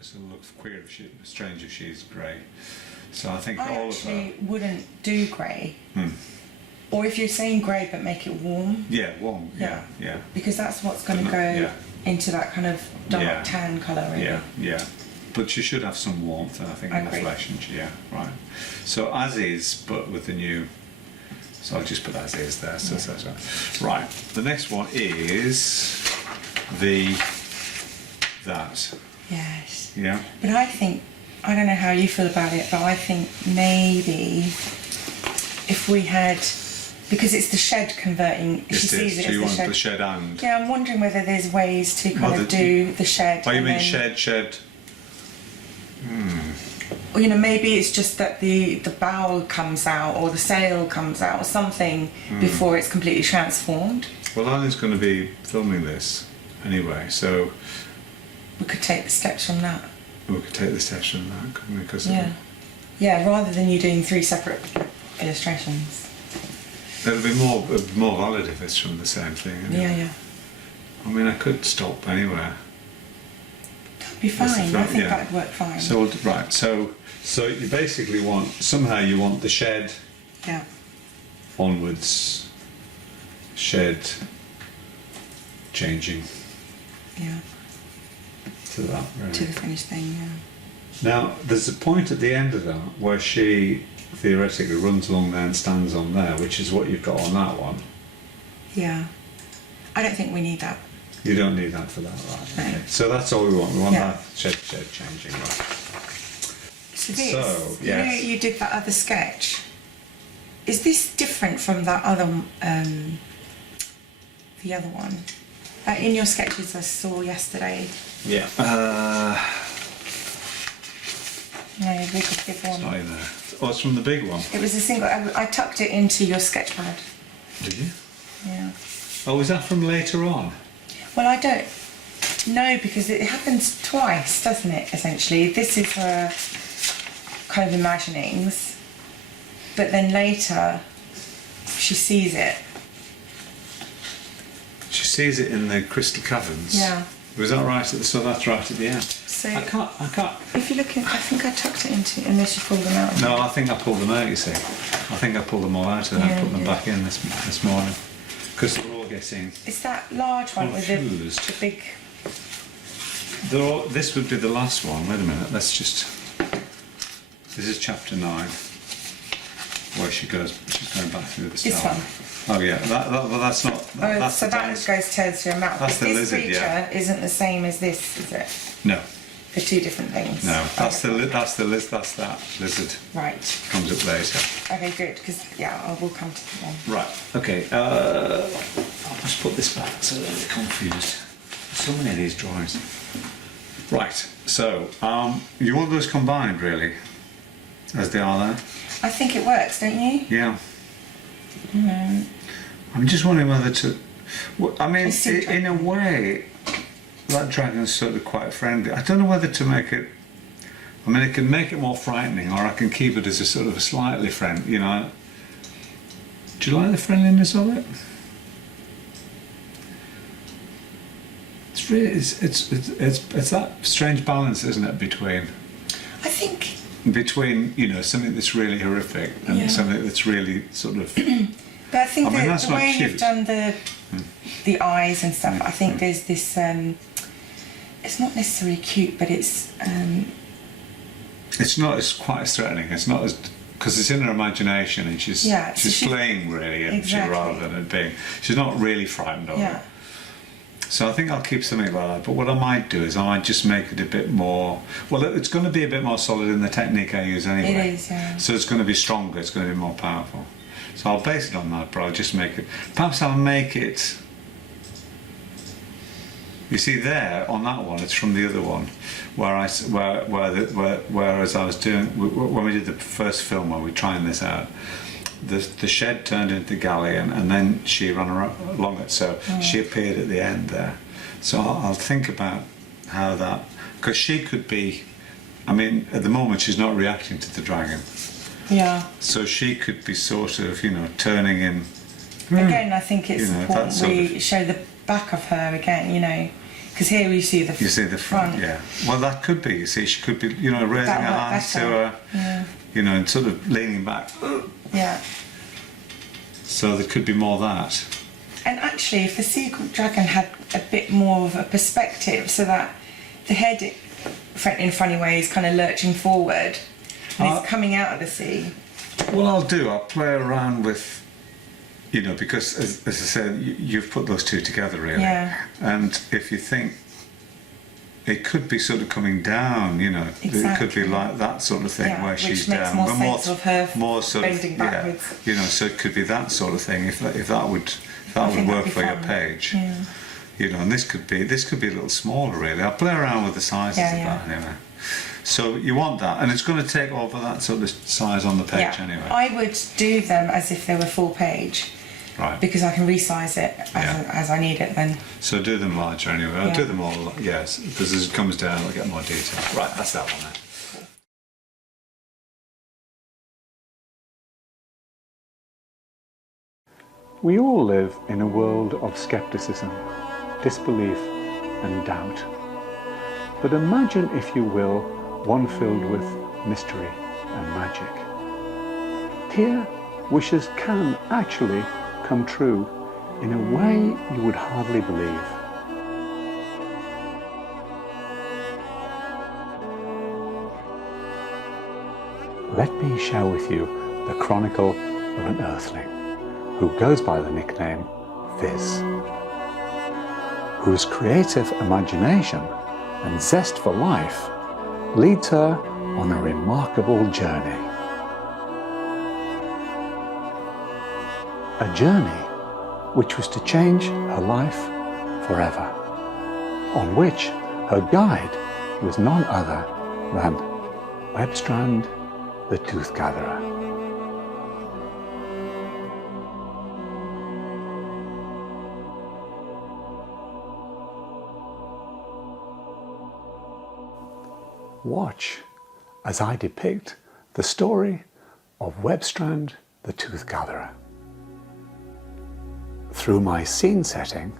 because it'll look queer if strange if she's grey. So I think I all of her. actually wouldn't do grey. Hmm. Or if you're saying grey but make it warm. Yeah, warm. Yeah, yeah. Because that's what's going to go Yeah. into that kind of dark Yeah. tan colour, really. Yeah, yeah. But you should have some warmth, I think, I in the agree. flesh. And yeah, right. So as is, but with the new. So I'll just put as is there. So, right. The next one is that. Yes. Yeah. But I think, I don't know how you feel about it, but I think maybe if we had, because it's the shed converting, she sees it so as you the want shed. the shed and. Yeah, I'm wondering whether there's ways to kind of do the shed. Oh, you and mean then, shed? Or, you know, maybe it's just that the bowl comes out or the sail comes out or something before it's completely transformed. Well, Alan's going to be filming this anyway, so We could take the steps from that. we could take the steps from that, couldn't we? Because Yeah, rather than you doing 3 separate illustrations. it'll be more valid if it's from the same thing. Anyway. Yeah. I mean, I could stop anywhere. That'd be fine. That's the I film, think yeah. that'd work fine. So right, so you basically want the shed Yeah. onwards, shed changing Yeah. to that. Really. To the finished thing, yeah. Now, there's a point at the end of that where she theoretically runs along there and stands on there, which is what you've got on that one. Yeah. I don't think we need that. You don't need that for that, right? No. Okay. So that's all we want. We want Yeah. that shed changing, right? So this, So, yes. you did that other sketch. Is this different from that other, the other one? In your sketches I saw yesterday. Yeah. No, the big one. Not in there. Oh, it's from the big one. It was a single. I tucked it into your sketch pad. Did you? Yeah. Oh, is that from later on? Well, I don't know because it happens twice, doesn't it? Essentially, this is her kind of imaginings, but then later she sees it. She sees it in the crystal caverns. Yeah. Was that right? So that's right at the end. So I can't. if you look at, I think I tucked it into, unless you pulled them out. No, I think I pulled them out. You see, I think I pulled them all out and Yeah, put them yeah. back in this morning because they're all getting. It's that large one Confused. with the big. This would be the last one. Wait a minute. Let's just. This is chapter 9, where she's going back through the star. This one. Oh yeah, that's not. That's So the that dance. goes towards your mouth. That's the this lizard, creature yeah. isn't the same as this, is it? No, For 2 different things. no. That's Okay. that's that lizard. Right. Comes up later. Okay, good. Because I will come to that one. Right. Okay. I'll just put this back so I don't get confused. So many of these drawings. Right. So you want those combined, really, as they are there? I think it works, don't you? Yeah. I'm just wondering whether to. I mean, It seems in a way, that dragon's sort of quite friendly. I don't know whether to make it. I mean, I can make it more frightening, or I can keep it as a sort of a slightly friendly. You know. Do you like the friendliness of it? It's really it's that strange balance, isn't it, between something that's really horrific and Yeah. something that's really sort of. But I think I mean, that's the not way cute. you've done the eyes and stuff, I think there's this. It's not necessarily cute, but it's. It's not as quite as threatening. It's not as because it's in her imagination and she's playing really, isn't she, rather than it being. She's not really frightened of it. So I think I'll keep something like that. But what I might do is I might just make it a bit more. Well, it's going to be a bit more solid in the technique I use anyway. It is, yeah. So it's going to be stronger. It's going to be more powerful. So I'll base it on that, but I'll just make it. Perhaps I'll make it. You see there on that one, it's from the other one, whereas I was doing when we did the first film where we were trying this out. The shed turned into the galley and then she ran along it, so she appeared at the end there. So I'll think about how that, because she could be, I mean, at the moment she's not reacting to the dragon. Yeah. So she could be sort of, turning in. Again, I think it's important we show the back of her again, Because here you see the You see the front, yeah. Well, that could be. You see, she could be, you know, raising her hands to her, you know, and sort of leaning back. Yeah. So there could be more of that. And actually, if the sea dragon had a bit more of a perspective, so that the head in a funny way is kind of lurching forward and it's coming out of the sea. What I'll do, I'll play around with, you know, because as I said, you've put those two together really. Yeah. And if you think it could be sort of coming down, you know, Exactly. it could be like that sort of thing where she's which makes down. more But sense of her more sort bending of, backwards. yeah, you know, so it could be that sort of thing if that would work for your page. Yeah. You know, and this could be a little smaller really. I'll play around with the sizes of that anyway. So you want that, and it's going to take over that sort of size on the page anyway. I would do them as if they were full page. Right. Because I can resize it as I need it then. So do them larger anyway. I'll do them all, yes, because as it comes down I'll get more detail. Right, that's that one then. We all live in a world of skepticism, disbelief and doubt. But imagine, if you will, one filled with mystery and magic. Here, wishes can actually come true in a way you would hardly believe. Let me share with you the chronicle of an earthling who goes by the nickname Fizz, whose creative imagination and zest for life leads her on a remarkable journey. A journey which was to change her life forever, on which her guide was none other than Webstrand the Tooth Gatherer. Watch as I depict the story of Webstrand the Tooth Gatherer through my scene setting,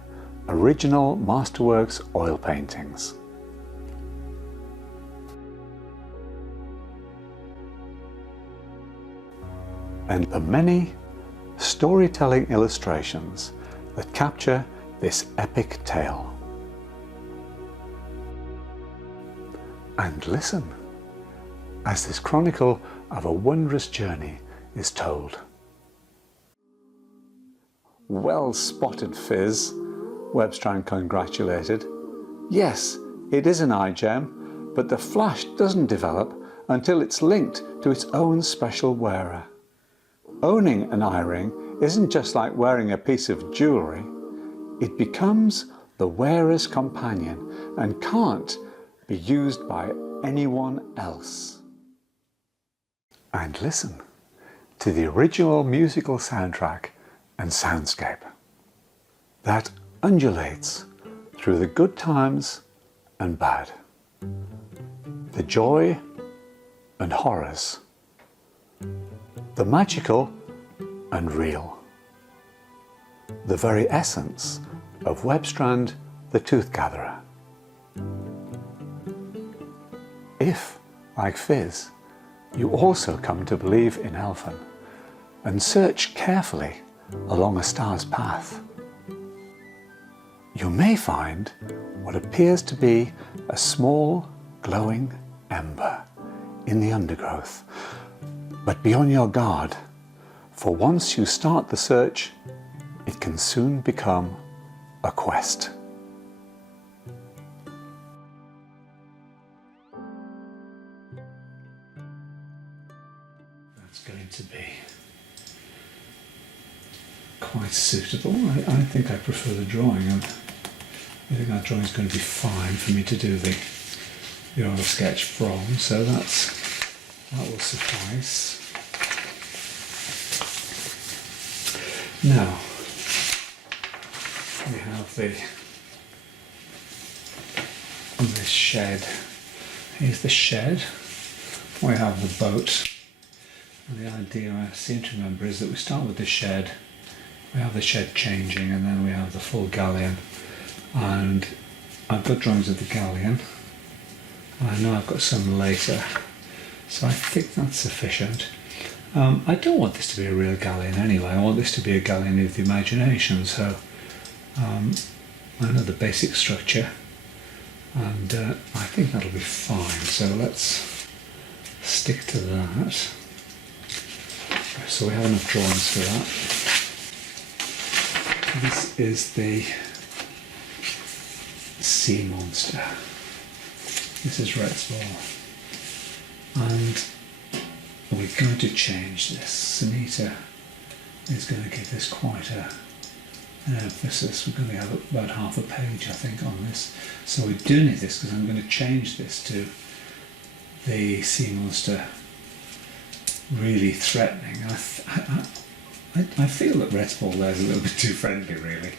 original Masterworks oil paintings. And the many storytelling illustrations that capture this epic tale. And listen as this chronicle of a wondrous journey is told. Well spotted, Fizz, Webstrand congratulated. Yes, it is an eye gem, but the flash doesn't develop until it's linked to its own special wearer. Owning an eye ring isn't just like wearing a piece of jewellery. It becomes the wearer's companion and can't be used by anyone else. And listen to the original musical soundtrack and soundscape that undulates through the good times and bad, the joy and horrors, the magical and real, the very essence of Webstrand the Tooth Gatherer. If, like Fizz, you also come to believe in Elphen and search carefully along a star's path, you may find what appears to be a small glowing ember in the undergrowth. But be on your guard, for once you start the search, it can soon become a quest. That's going to be quite suitable. I think I prefer the drawing. I think that drawing is going to be fine for me to do the oil sketch from, so that will suffice. Now we have this shed. Here's the shed. We have the boat. And the idea I seem to remember is that we start with the shed. We have the shed changing, and then we have the full galleon. And I've got drawings of the galleon. I know I've got some later, so I think that's sufficient. I don't want this to be a real galleon anyway. I want this to be a galleon of the imagination, so I know the basic structure, and I think that'll be fine. So let's stick to that. So we have enough drawings for that. This is the sea monster. This is Rhett's Ball, and we're going to change this. Sunita is going to give this quite an emphasis. We're going to have about half a page, I think, on this. So we do need this because I'm going to change this to the sea monster really threatening. I feel that Rhett's Ball there is a little bit too friendly, really.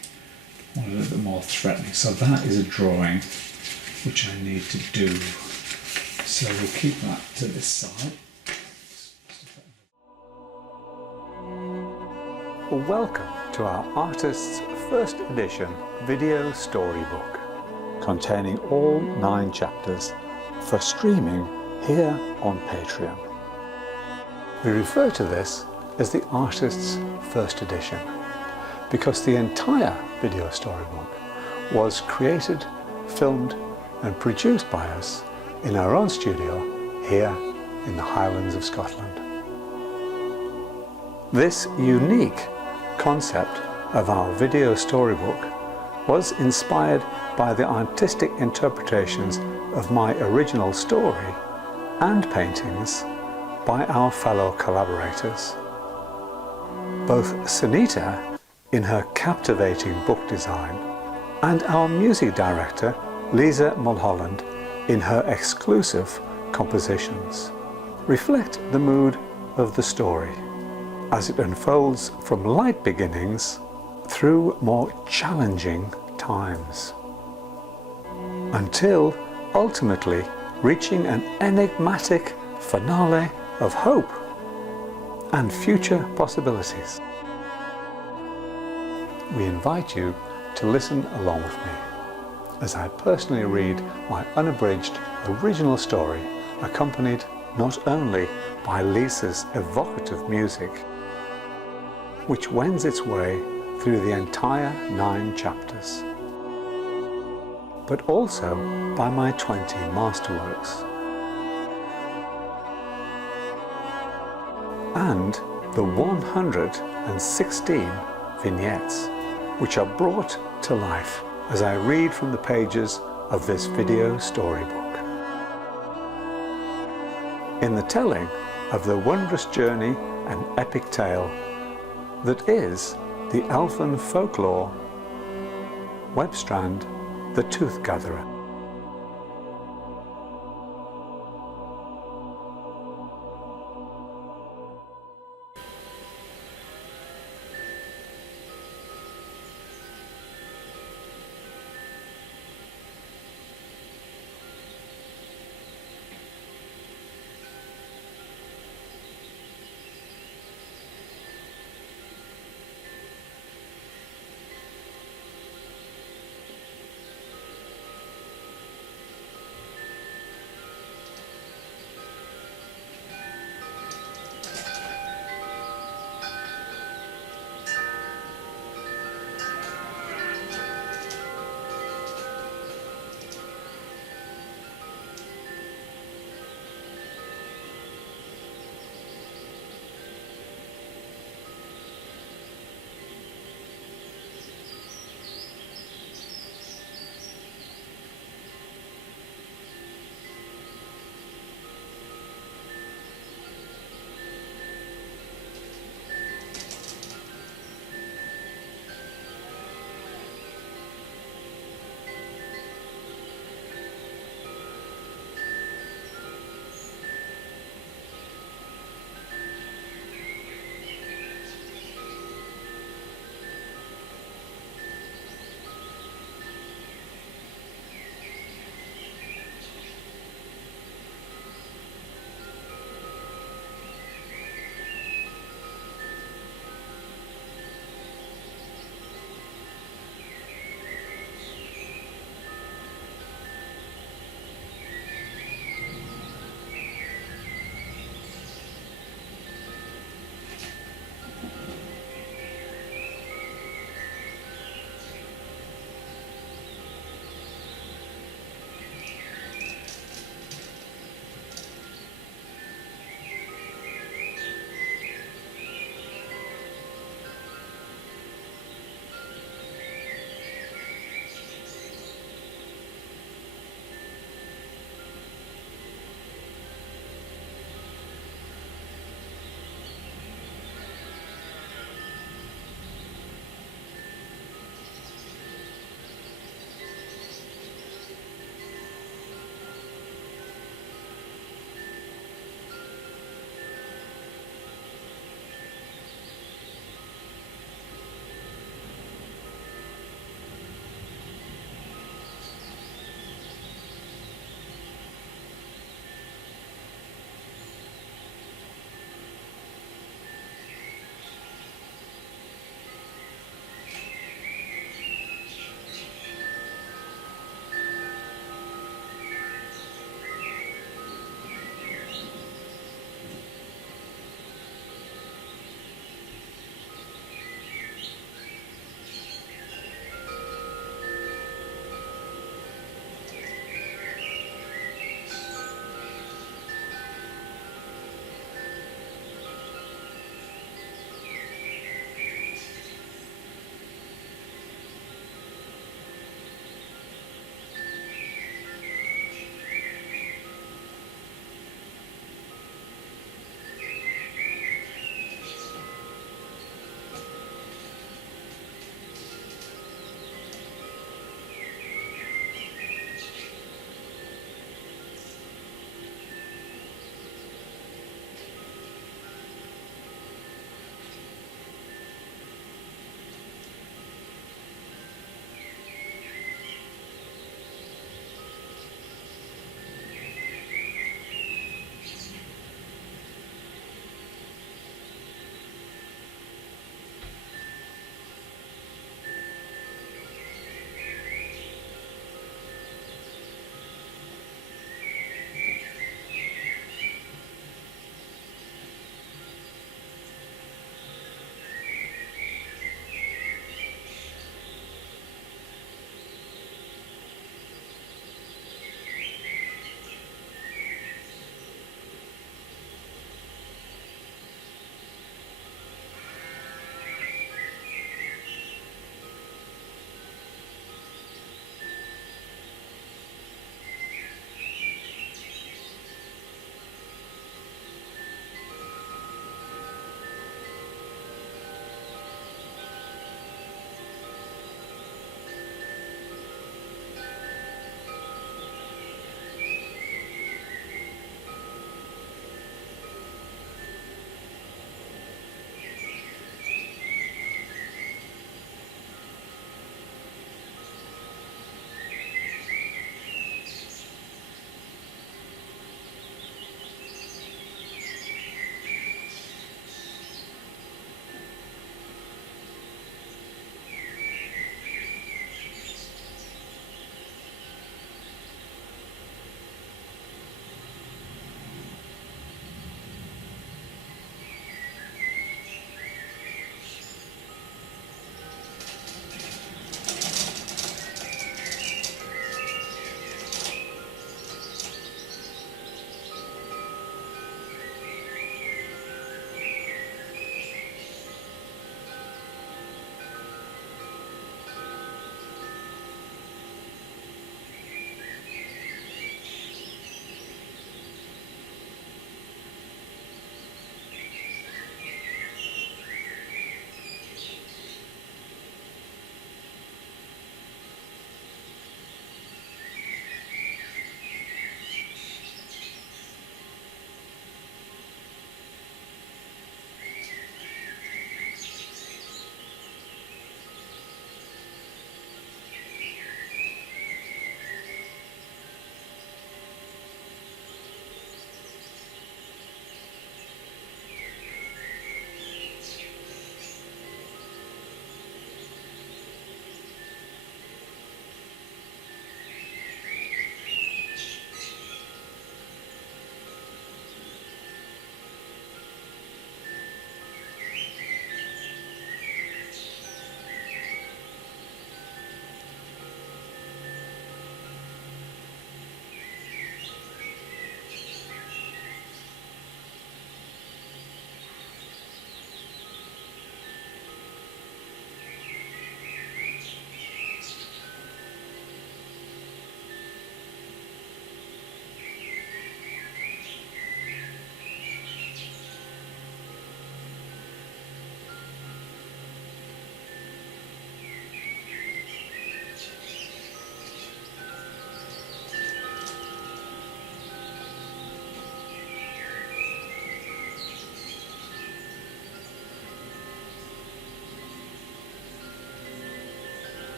I want a little bit more threatening. So that is a drawing which I need to do. So we'll keep that to this side. Welcome to our artist's first edition video storybook, containing all 9 chapters for streaming here on Patreon. We refer to this as the artist's first edition because the entire video storybook was created, filmed and produced by us in our own studio here in the Highlands of Scotland. This unique concept of our video storybook was inspired by the artistic interpretations of my original story and paintings by our fellow collaborators. Both Sunita in her captivating book design and our music director Lisa Mulholland in her exclusive compositions reflect the mood of the story as it unfolds from light beginnings through more challenging times, until ultimately reaching an enigmatic finale of hope and future possibilities. We invite you to listen along with me as I personally read my unabridged original story, accompanied not only by Lisa's evocative music, which wends its way through the entire 9 chapters, but also by my 20 masterworks, and the 116 vignettes, which are brought to life as I read from the pages of this video storybook. In the telling of the wondrous journey and epic tale that is the Elphen folklore, Webstrand, the Tooth Gatherer.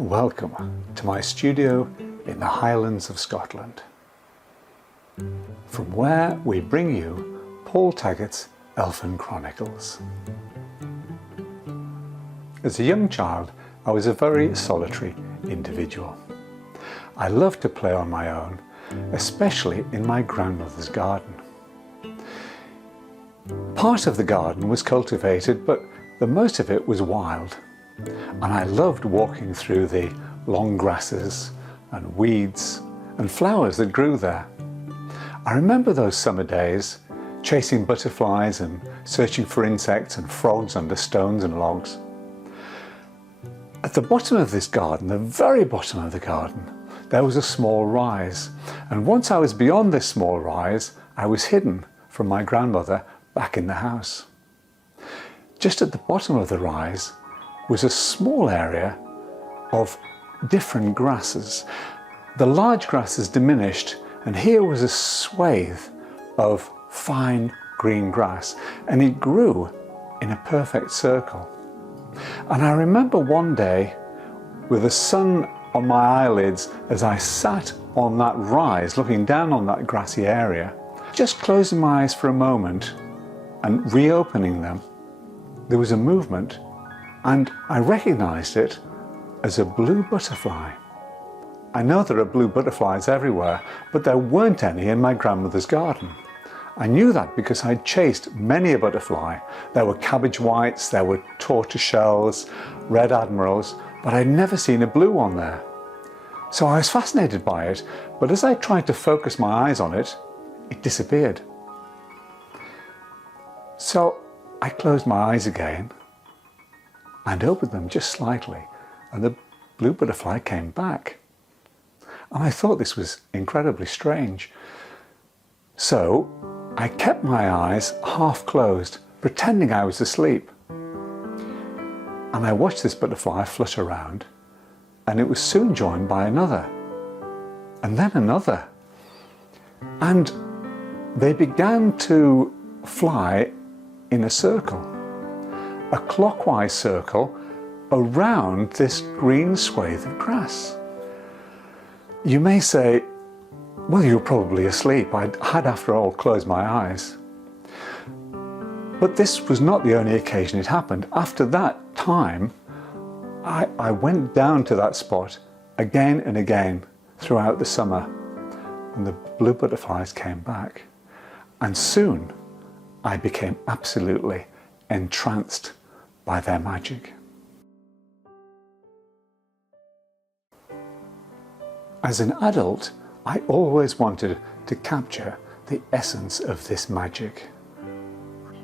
Welcome to my studio in the Highlands of Scotland, from where we bring you Paul Taggart's Elphen Chronicles. As a young child, I was a very solitary individual. I loved to play on my own, especially in my grandmother's garden. Part of the garden was cultivated, but the most of it was wild. And I loved walking through the long grasses and weeds and flowers that grew there. I remember those summer days, chasing butterflies and searching for insects and frogs under stones and logs. At the bottom of this garden, the very bottom of the garden, there was a small rise. And once I was beyond this small rise, I was hidden from my grandmother back in the house. Just at the bottom of the rise was a small area of different grasses. The large grasses diminished, and here was a swathe of fine green grass, and it grew in a perfect circle. And I remember one day, with the sun on my eyelids as I sat on that rise looking down on that grassy area, just closing my eyes for a moment and reopening them, there was a movement, and I recognized it as a blue butterfly. I know there are blue butterflies everywhere, but there weren't any in my grandmother's garden. I knew that because I'd chased many a butterfly. There were cabbage whites, there were tortoiseshells, red admirals, but I'd never seen a blue one there. So I was fascinated by it, but as I tried to focus my eyes on it, it disappeared. So I closed my eyes again and opened them just slightly, and the blue butterfly came back. And I thought this was incredibly strange. So I kept my eyes half closed, pretending I was asleep. And I watched this butterfly flutter around, and it was soon joined by another, and then another. And they began to fly in a circle, a clockwise circle around this green swathe of grass. You may say, well, you're probably asleep. I had, after all, closed my eyes. But this was not the only occasion it happened. After that time, I went down to that spot again and again throughout the summer, and the blue butterflies came back. And soon, I became absolutely entranced by their magic. As an adult, I always wanted to capture the essence of this magic,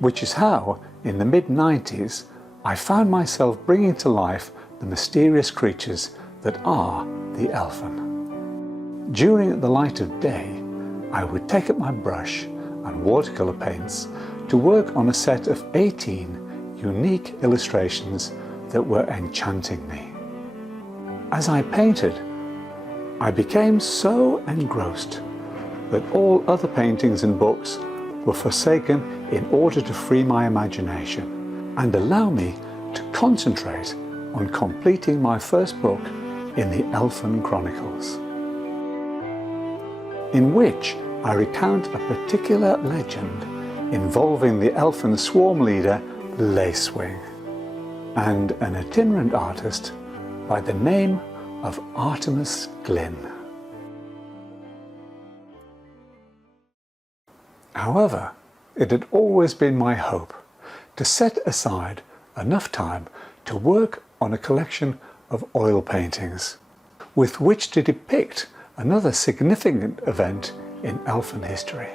which is how, in the mid-90s, I found myself bringing to life the mysterious creatures that are the Elphen. During the light of day, I would take up my brush and watercolour paints to work on a set of 18 unique illustrations that were enchanting me. As I painted, I became so engrossed that all other paintings and books were forsaken in order to free my imagination and allow me to concentrate on completing my first book in the Elphen Chronicles, in which I recount a particular legend involving the Elphen swarm leader Lacewing and an itinerant artist by the name of Artemis Glynn. However, it had always been my hope to set aside enough time to work on a collection of oil paintings with which to depict another significant event in Elphen history.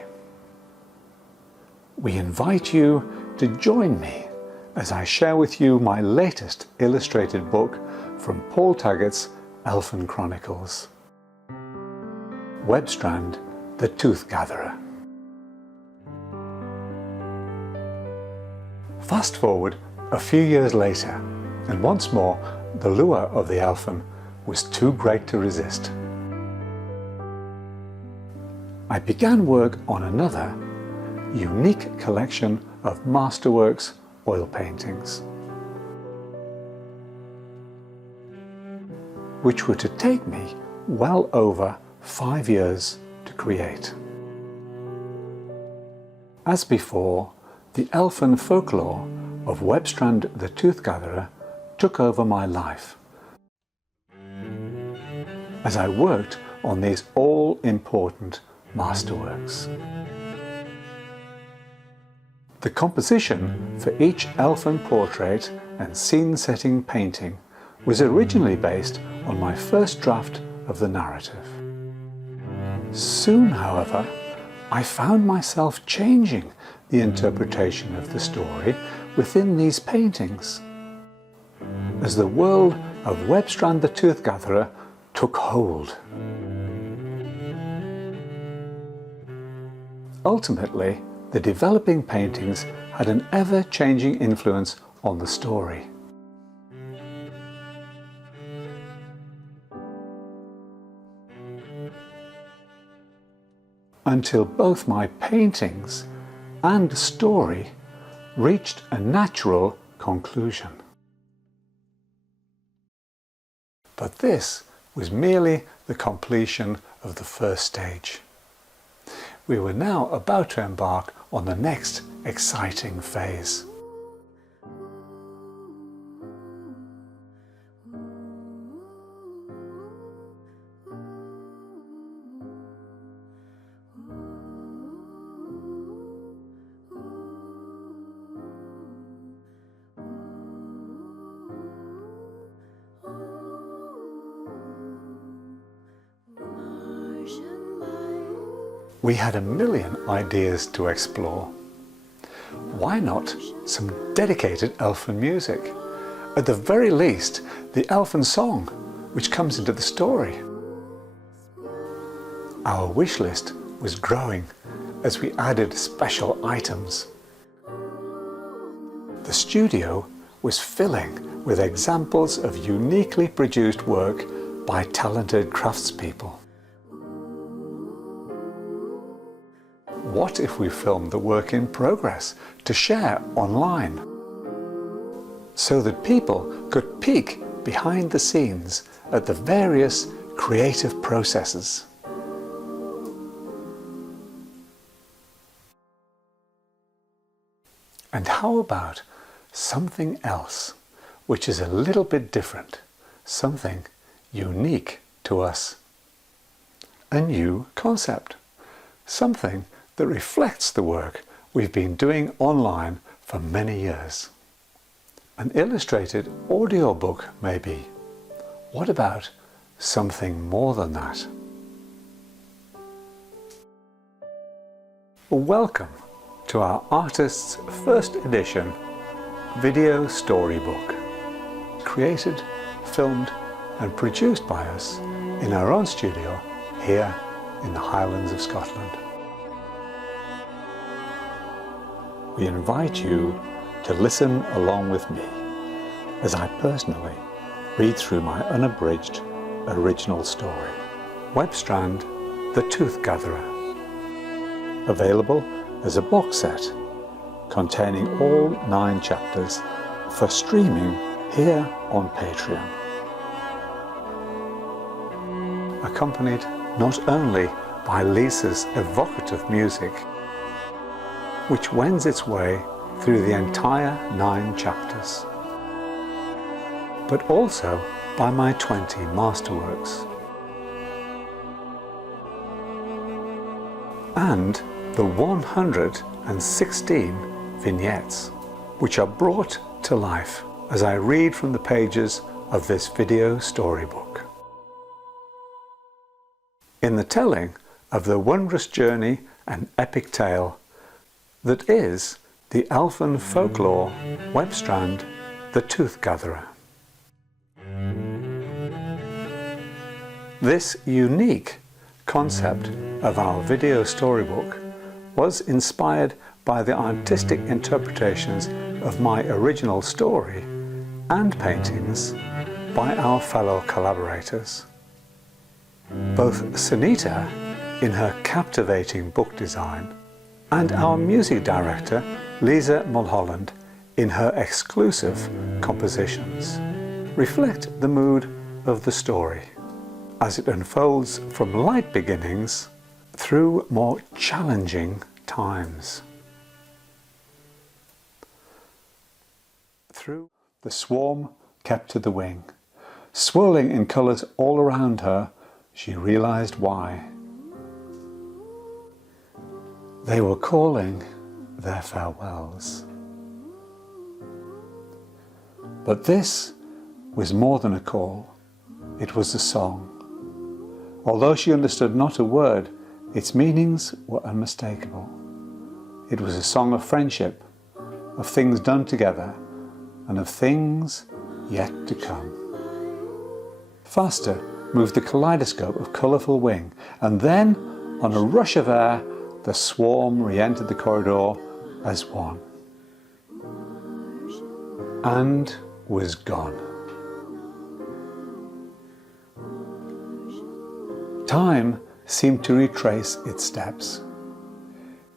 We invite you to join me as I share with you my latest illustrated book from Paul Taggart's Elphen Chronicles, Webstrand, the Tooth Gatherer. Fast forward a few years later, and once more the lure of the Elphen was too great to resist. I began work on another unique collection of Masterworks oil paintings. which were to take me well over 5 years to create. As before, the elfin folklore of Webstrand the Tooth Gatherer took over my life as I worked on these all-important masterworks. The composition for each elfin portrait and scene-setting painting was originally based on my first draft of the narrative. Soon, however, I found myself changing the interpretation of the story within these paintings, as the world of Webstrand the Tooth Gatherer took hold. Ultimately, the developing paintings had an ever-changing influence on the story. Until both my paintings and story reached a natural conclusion. But this was merely the completion of the first stage. We were now about to embark on the next exciting phase. We had a million ideas to explore. Why not some dedicated elfin music? At the very least, the elfin song, which comes into the story. Our wish list was growing as we added special items. The studio was filling with examples of uniquely produced work by talented craftspeople. What if we filmed the work in progress to share online, so that people could peek behind the scenes at the various creative processes? And how about something else, which is a little bit different, something unique to us? A new concept, something that reflects the work we've been doing online for many years. An illustrated audiobook, maybe. What about something more than that? Welcome to our artist's first edition video storybook, created, filmed and produced by us in our own studio here in the Highlands of Scotland. We invite you to listen along with me as I personally read through my unabridged original story, Webstrand the Tooth Gatherer, available as a box set containing all 9 chapters for streaming here on Patreon, accompanied not only by Lisa's evocative music, which wends its way through the entire 9 chapters, but also by my 20 masterworks, and the 116 vignettes, which are brought to life as I read from the pages of this video storybook, in the telling of the wondrous journey and epic tale that is the elfin folklore Webstrand the Tooth Gatherer. This unique concept of our video storybook was inspired by the artistic interpretations of my original story and paintings by our fellow collaborators. Both Sunita, in her captivating book design, and our music director, Lisa Mulholland, in her exclusive compositions, reflect the mood of the story as it unfolds from light beginnings through more challenging times. The swarm kept to the wing. Swirling in colours all around her, she realised why. They were calling their farewells. But this was more than a call. It was a song. Although she understood not a word, its meanings were unmistakable. It was a song of friendship, of things done together, and of things yet to come. Faster moved the kaleidoscope of colourful wing, and then, on a rush of air, the swarm re-entered the corridor as one. And was gone. Time seemed to retrace its steps.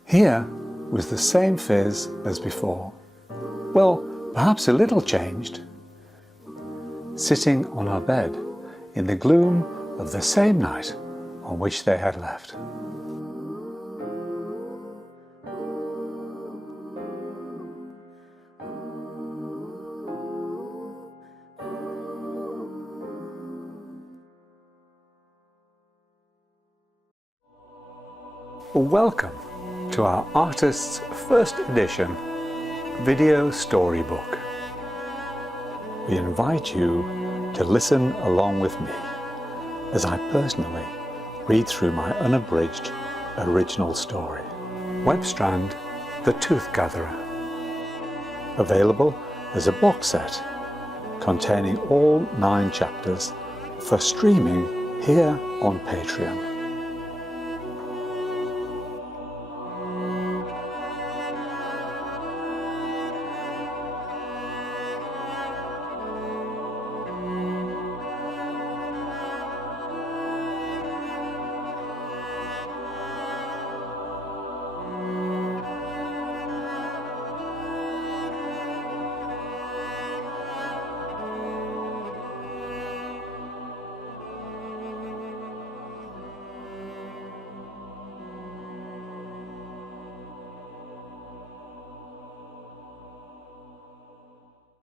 Here was the same fizz as before. Well, perhaps a little changed. Sitting on her bed in the gloom of the same night on which they had left. Welcome to our artist's first edition video storybook. We invite you to listen along with me as I personally read through my unabridged original story, Webstrand, the Tooth Gatherer, available as a box set containing all 9 chapters for streaming here on Patreon.